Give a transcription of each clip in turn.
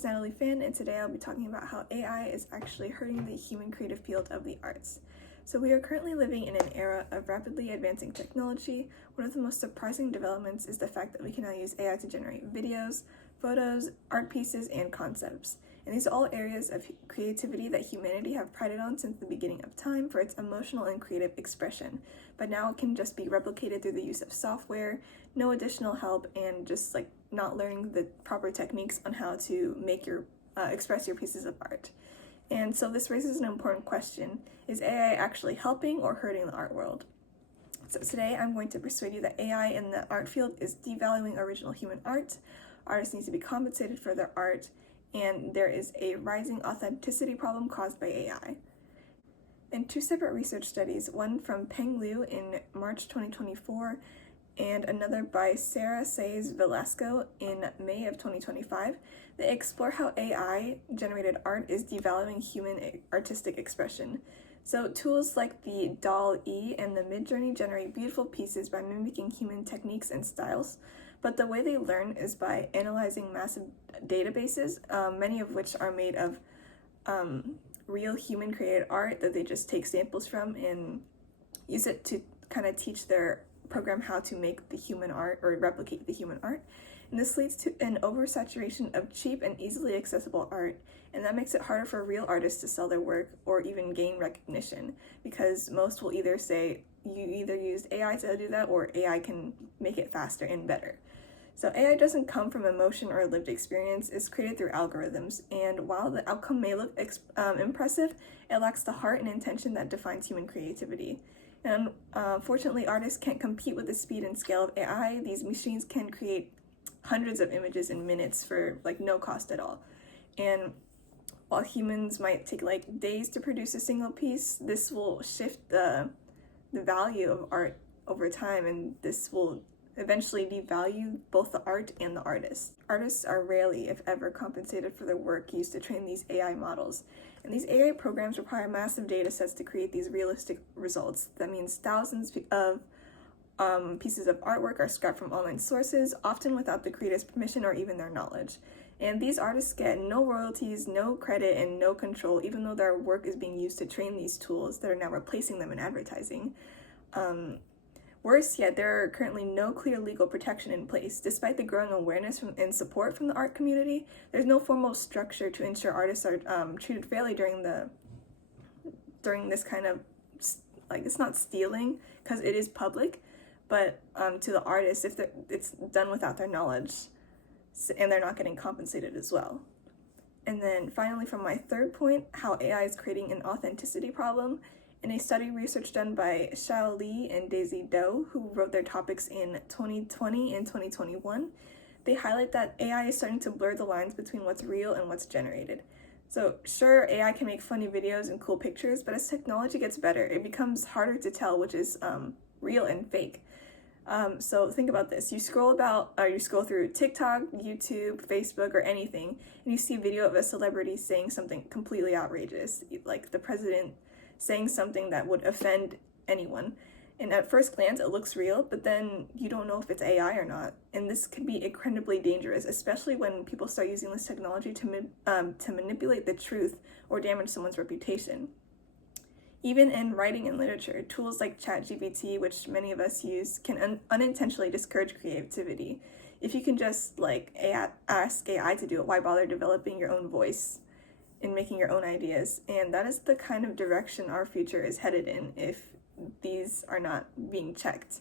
is Natalie Finn, and today I'll be talking about how AI is actually hurting the human creative field of the arts. So we are currently living in an era of rapidly advancing technology. One of the most surprising developments is the fact that we can now use AI to generate videos, photos, art pieces, and concepts. And these are all areas of creativity that humanity have prided on since the beginning of time for its emotional and creative expression. But now it can just be replicated through the use of software, no additional help, and just not learning the proper techniques on how to make express your pieces of art. And so this raises an important question: is AI actually helping or hurting the art world? So today I'm going to persuade you that AI in the art field is devaluing original human art. Artists need to be compensated for their art, and there is a rising authenticity problem caused by AI. In two separate research studies, one from Peng Liu in March 2024 and another by Sarah Saez Velasco in May of 2025, they explore how AI-generated art is devaluing human artistic expression. So tools like the DALL-E and the Midjourney generate beautiful pieces by mimicking human techniques and styles, but the way they learn is by analyzing massive databases, many of which are made of real human-created art that they just take samples from and use it to kind of teach their program how to make the human art or replicate the human art. And this leads to an oversaturation of cheap and easily accessible art, and that makes it harder for real artists to sell their work or even gain recognition, because most will either say you either used AI to do that or AI can make it faster and better. So AI doesn't come from emotion or lived experience. It's created through algorithms, and while the outcome may look impressive, it lacks the heart and intention that defines human creativity. And fortunately, artists can't compete with the speed and scale of AI. These machines can create hundreds of images in minutes for no cost at all. And while humans might take days to produce a single piece, this will shift the value of art over time, and this will eventually devalue both the art and the artist. Artists are rarely, if ever, compensated for their work used to train these AI models. And these AI programs require massive data sets to create these realistic results. That means thousands of pieces of artwork are scrapped from online sources, often without the creator's permission or even their knowledge. And these artists get no royalties, no credit, and no control, even though their work is being used to train these tools that are now replacing them in advertising. Worse yet, there are currently no clear legal protection in place. Despite the growing awareness and support from the art community, there's no formal structure to ensure artists are treated fairly during this kind of, it's not stealing because it is public, but to the artists, if it's done without their knowledge, and they're not getting compensated as well. And then finally, from my third point, how AI is creating an authenticity problem. In a study research done by Xiao Li and Daisy Doe, who wrote their topics in 2020 and 2021, they highlight that AI is starting to blur the lines between what's real and what's generated. So sure, AI can make funny videos and cool pictures, but as technology gets better, it becomes harder to tell which is real and fake. So think about this. You scroll through TikTok, YouTube, Facebook, or anything, and you see a video of a celebrity saying something completely outrageous, like the president saying something that would offend anyone. And at first glance, it looks real, but then you don't know if it's AI or not. And this can be incredibly dangerous, especially when people start using this technology to manipulate the truth or damage someone's reputation. Even in writing and literature, tools like ChatGPT, which many of us use, can unintentionally discourage creativity. If you can just ask AI to do it, why bother developing your own voice in making your own ideas? And that is the kind of direction our future is headed in if these are not being checked.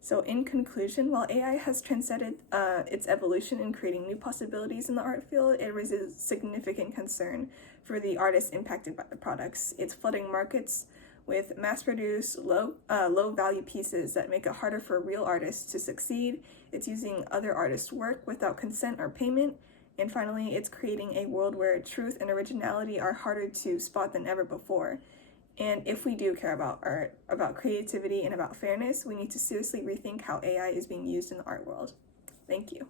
So in conclusion, while AI has transcended its evolution in creating new possibilities in the art field, it raises significant concern for the artists impacted by the products. It's flooding markets with mass-produced, low-value pieces that make it harder for real artists to succeed. It's using other artists' work without consent or payment. And finally, it's creating a world where truth and originality are harder to spot than ever before. And if we do care about art, about creativity, and about fairness, we need to seriously rethink how AI is being used in the art world. Thank you.